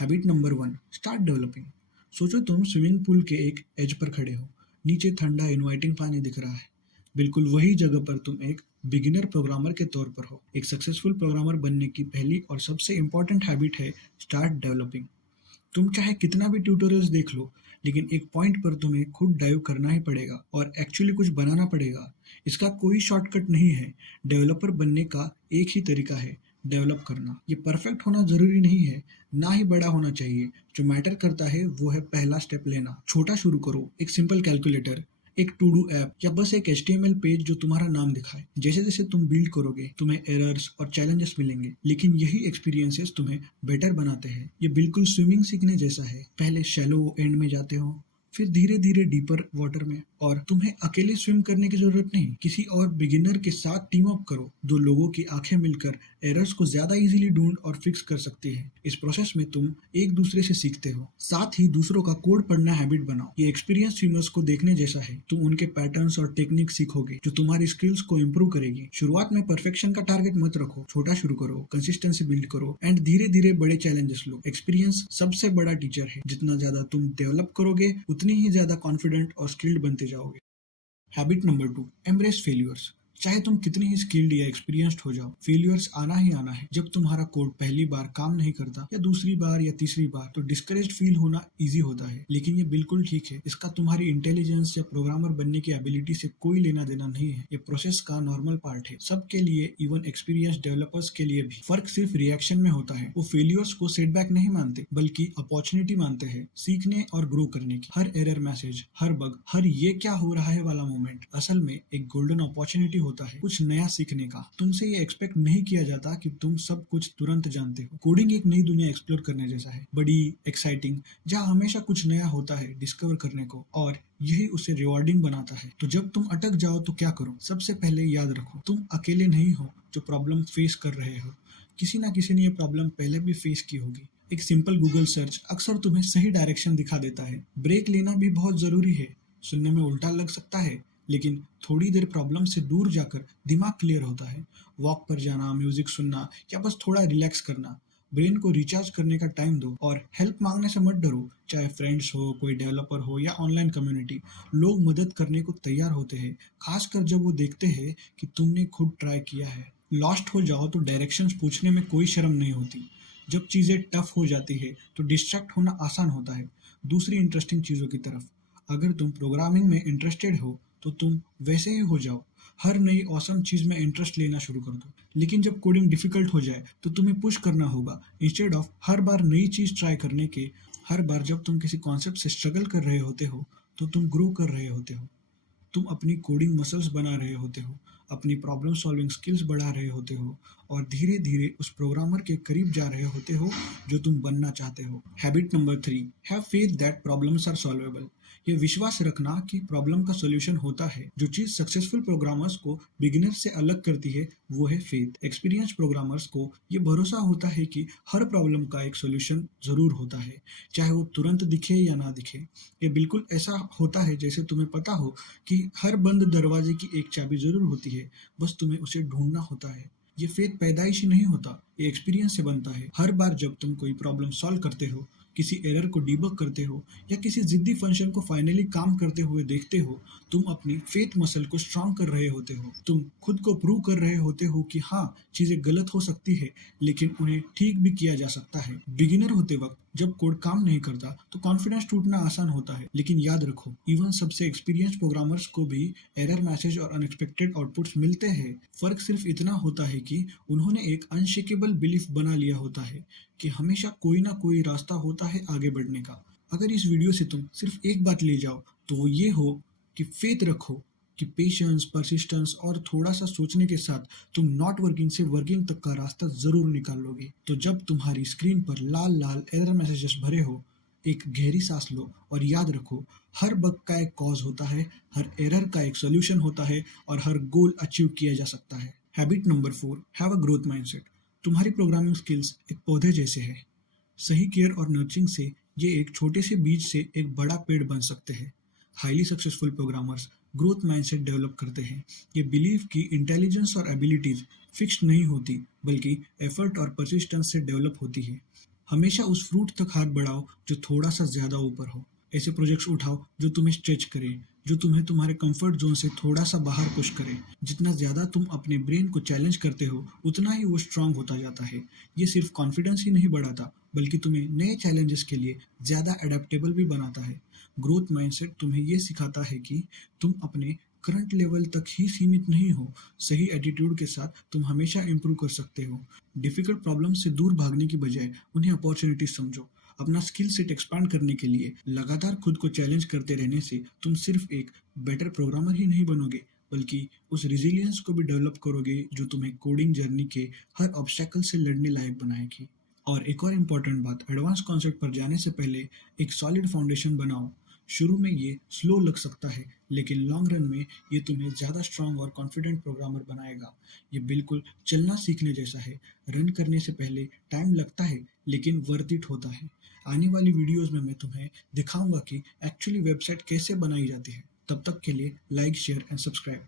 Habit number 1, start developing. सोचो तुम swimming pool के एक एज पर खड़े हो। नीचे ठंडा इनवाइटिंग पानी दिख रहा है। बिल्कुल वही जगह पर तुम एक बिगिनर प्रोग्रामर के तौर पर हो। एक सक्सेसफुल प्रोग्रामर बनने की पहली और सबसे इंपॉर्टेंट हैबिट है स्टार्ट डेवलपिंग। तुम चाहे कितना भी ट्यूटोरियल्स देख लो, लेकिन एक पॉइंट पर तुम्हें खुद डाइव करना ही पड़ेगा और एक्चुअली कुछ बनाना पड़ेगा। इसका कोई शॉर्टकट नहीं है। डेवलपर बनने का एक ही तरीका है, डेवलप करना। ये परफेक्ट होना जरूरी नहीं है, ना ही बड़ा होना चाहिए। जो मैटर करता है वो है पहला स्टेप लेना। छोटा शुरू करो, एक सिंपल कैलकुलेटर, एक टू डू ऐप या बस एक HTML पेज जो तुम्हारा नाम दिखाए। जैसे जैसे तुम बिल्ड करोगे तुम्हें एरर्स और चैलेंजेस मिलेंगे, लेकिन यही एक्सपीरियंसेस तुम्हें बेटर बनाते हैं। ये बिल्कुल स्विमिंग सीखने जैसा है। पहले शैलो एंड में जाते हो, फिर धीरे धीरे डीपर वाटर में। और तुम्हें अकेले स्विम करने की जरूरत नहीं, किसी और बिगिनर के साथ टीम अप करो। दो लोगों की आंखें मिलकर एरर्स को ज्यादा इजीली ढूंढ और फिक्स कर सकती है। इस प्रोसेस में तुम एक दूसरे से सीखते हो, साथ ही दूसरों का कोड पढ़ना हैबिट बनाओ। ये एक्सपीरियंस स्विमर्स को देखने जैसा है। तुम उनके पैटर्न्स और टेक्निक सीखोगे जो तुम्हारी स्किल्स को इम्प्रूव करेगी। शुरुआत में परफेक्शन का टारगेट मत रखो, छोटा शुरू करो, कंसिस्टेंसी बिल्ड करो एंड धीरे धीरे बड़े चैलेंजेस लो। एक्सपीरियंस सबसे बड़ा टीचर है। जितना ज्यादा तुम डेवलप करोगे उतनी ही ज्यादा कॉन्फिडेंट और स्किल्ड बनते जाओगे। Habit number 2, embrace failures. चाहे तुम कितनी ही स्किल्ड या एक्सपीरियंस्ड हो जाओ, फेल्यूर्स आना ही आना है। जब तुम्हारा कोड पहली बार काम नहीं करता या दूसरी बार या तीसरी बार, तो डिस्करेज्ड फील होना इजी होता है, लेकिन ये बिल्कुल ठीक है। इसका तुम्हारी इंटेलिजेंस या प्रोग्रामर बनने की एबिलिटी से कोई लेना देना नहीं है। ये प्रोसेस का नॉर्मल पार्ट है, सबके लिए, इवन एक्सपीरियंस डेवलपर्स के लिए भी। फर्क सिर्फ रिएक्शन में होता है। वो फेल्यूर्स को सेटबैक नहीं मानते, बल्कि अपॉर्चुनिटी मानते हैं सीखने और ग्रो करने की। हर एरर मैसेज, हर बग, हर ये क्या हो रहा है वाला मोमेंट असल में एक गोल्डन अपॉर्चुनिटी होता है कुछ नया सीखने का। तुमसे ये एक्सपेक्ट नहीं किया जाता कि तुम सब कुछ तुरंत जानते हो। कोडिंग एक नई दुनिया एक्सप्लोर करने जैसा है, बड़ी, एक्साइटिंग, जहाँ हमेशा कुछ नया होता है डिस्कवर करने को, और यही उसे रिवॉर्डिंग बनाता है। तो जब तुम अटक जाओ तो क्या करो? सबसे पहले याद रखो, तुम अकेले नहीं हो जो प्रॉब्लम फेस कर रहे हो। किसी ना किसी ने ये प्रॉब्लम पहले भी फेस की होगी। एक सिंपल गूगल सर्च अक्सर तुम्हें सही डायरेक्शन दिखा देता है। ब्रेक लेना भी बहुत जरूरी है। सुनने में उल्टा लग सकता है, लेकिन थोड़ी देर प्रॉब्लम से दूर जाकर दिमाग क्लियर होता है। वॉक पर जाना, म्यूजिक सुनना या बस थोड़ा रिलैक्स करना, ब्रेन को रिचार्ज करने का टाइम दो। और हेल्प मांगने से मत डरो, चाहे फ्रेंड्स हो, कोई डेवलपर हो या ऑनलाइन कम्युनिटी, लोग मदद करने को तैयार होते हैं, खासकर जब वो देखते हैं कि तुमने खुद ट्राई किया है। लॉस्ट हो जाओ तो डायरेक्शंस पूछने में कोई शर्म नहीं होती। जब चीज़ें टफ हो जाती है तो डिस्ट्रैक्ट होना आसान होता है दूसरी इंटरेस्टिंग चीज़ों की तरफ। अगर तुम प्रोग्रामिंग में इंटरेस्टेड हो तो तुम वैसे ही हो जाओ। हर नई ऑसम चीज में इंटरेस्ट लेना शुरू कर दो। लेकिन जब कोडिंग डिफिकल्ट हो जाए तो तुम्हें पुश करना होगा, इंस्टेड ऑफ हर बार नई चीज ट्राई करने के। हर बार जब तुम किसी कॉन्सेप्ट से स्ट्रगल कर रहे होते हो तो तुम ग्रो कर रहे होते हो। तुम अपनी कोडिंग मसल्स बना रहे होते हो, अपनी प्रॉब्लम सॉल्विंग स्किल्स बढ़ा रहे होते हो और धीरे धीरे उस प्रोग्रामर के करीब जा रहे होते हो जो तुम बनना चाहते हो। Habit number 3, have faith that problems are solvable. ये विश्वास रखना कि प्रॉब्लम का सॉल्यूशन होता है। जो चीज सक्सेसफुल प्रोग्रामर्स को बिगिनर से अलग करती है वो है फेथ। एक्सपीरियंस प्रोग्रामर्स को ये भरोसा होता है कि हर प्रॉब्लम का एक सॉल्यूशन जरूर होता है, चाहे वो तुरंत दिखे या ना दिखे। ये बिल्कुल ऐसा होता है जैसे तुम्हें पता हो कि हर बंद दरवाजे की एक चाबी जरूर होती है, बस तुम्हें उसे ढूंढना होता है। ये फेथ पैदाइशी नहीं होता, ये एक्सपीरियंस से बनता है। हर बार जब तुम कोई प्रॉब्लम सॉल्व करते हो, किसी एरर को डिबग करते हो या किसी जिद्दी फंक्शन को फाइनली काम करते हुए देखते हो, तुम अपनी फेथ मसल को स्ट्रांग कर रहे होते हो। तुम खुद को प्रूव कर रहे होते हो कि हाँ, चीजें गलत हो सकती है, लेकिन उन्हें ठीक भी किया जा सकता है। बिगिनर होते वक्त जब कोड काम नहीं करता तो कॉन्फिडेंस टूटना आसान होता है, लेकिन याद रखो, इवन सबसे एक्सपीरियंस प्रोग्रामर्स को भी एरर मैसेज और अनएक्सपेक्टेड आउटपुट्स मिलते हैं। फर्क सिर्फ इतना होता है कि उन्होंने एक अनशेकेबल बिलीफ बना लिया होता है कि हमेशा कोई ना कोई रास्ता होता है आगे बढ़ने का। अगर इस वीडियो से तुम सिर्फ एक बात ले जाओ तो वो ये हो कि फेथ रखो कि पेशेंस, परसिस्टेंस और थोड़ा सा सोचने के साथ तुम नॉट वर्किंग से वर्किंग तक का रास्ता जरूर निकाल लोगे। तो जब तुम्हारी स्क्रीन पर लाल लाल एरर मैसेजेस भरे हो, एक गहरी सांस लो और याद रखो, हर बग का एक कॉज होता है, हर एरर का एक सोल्यूशन होता है और हर गोल अचीव किया जा सकता है। Habit number 4, have a growth mindset. तुम्हारी प्रोग्रामिंग स्किल्स एक पौधे जैसे है। सही केयर और नर्चरिंग से ये एक छोटे से बीज से एक बड़ा पेड़ बन सकते हैं। Highly successful programmers growth mindset develop करते हैं। ये बिलीव कि इंटेलिजेंस और एबिलिटीज फिक्स्ड नहीं होती, बल्कि एफर्ट और परसिस्टेंस से डेवलप होती है। हमेशा उस फ्रूट तक हाथ बढ़ाओ जो थोड़ा सा ज़्यादा ऊपर हो। ऐसे प्रोजेक्ट्स उठाओ जो तुम्हें स्ट्रेच करें, जो तुम्हें तुम्हारे कंफर्ट ज़ोन से थोड़ा सा बाहर पुश करें। जितना ज़्यादा तुम अपने ब्रेन को चैलेंज करते हो, उतना ही वो स्ट्रांग होता जाता है। ये सिर्फ कॉन्फिडेंस ही नहीं बढ़ाता, बल्कि तुम्हें नए चैलेंजेस के लिए ज़्यादा एडेप्टेबल भी बनाता है। ग्रोथ माइंडसेट तुम्हें ये सिखाता है कि तुम अपने करंट लेवल तक ही सीमित नहीं हो। सही एटीट्यूड के साथ तुम हमेशा इम्प्रूव कर सकते हो। डिफिकल्ट प्रॉब्लम से दूर भागने की बजाय उन्हें अपॉर्चुनिटीज समझो। अपना स्किल सेट एक्सपांड करने के लिए लगातार खुद को चैलेंज करते रहने से तुम सिर्फ एक बेटर प्रोग्रामर ही नहीं बनोगे, बल्कि उस रिजिलियंस को भी डेवलप करोगे जो तुम्हें कोडिंग जर्नी के हर ऑब्स्टेकल से लड़ने लायक बनाएगी। और एक और इम्पॉर्टेंट बात, एडवांस कॉन्सेप्ट पर जाने से पहले एक सॉलिड फाउंडेशन बनाओ। शुरू में ये स्लो लग सकता है, लेकिन लॉन्ग रन में ये तुम्हें ज़्यादा स्ट्रांग और कॉन्फिडेंट प्रोग्रामर बनाएगा। ये बिल्कुल चलना सीखने जैसा है। रन करने से पहले टाइम लगता है, लेकिन वर्थ इट होता है। आने वाली वीडियोस में मैं तुम्हें दिखाऊंगा कि एक्चुअली वेबसाइट कैसे बनाई जाती है। तब तक के लिए लाइक, शेयर एंड सब्सक्राइब।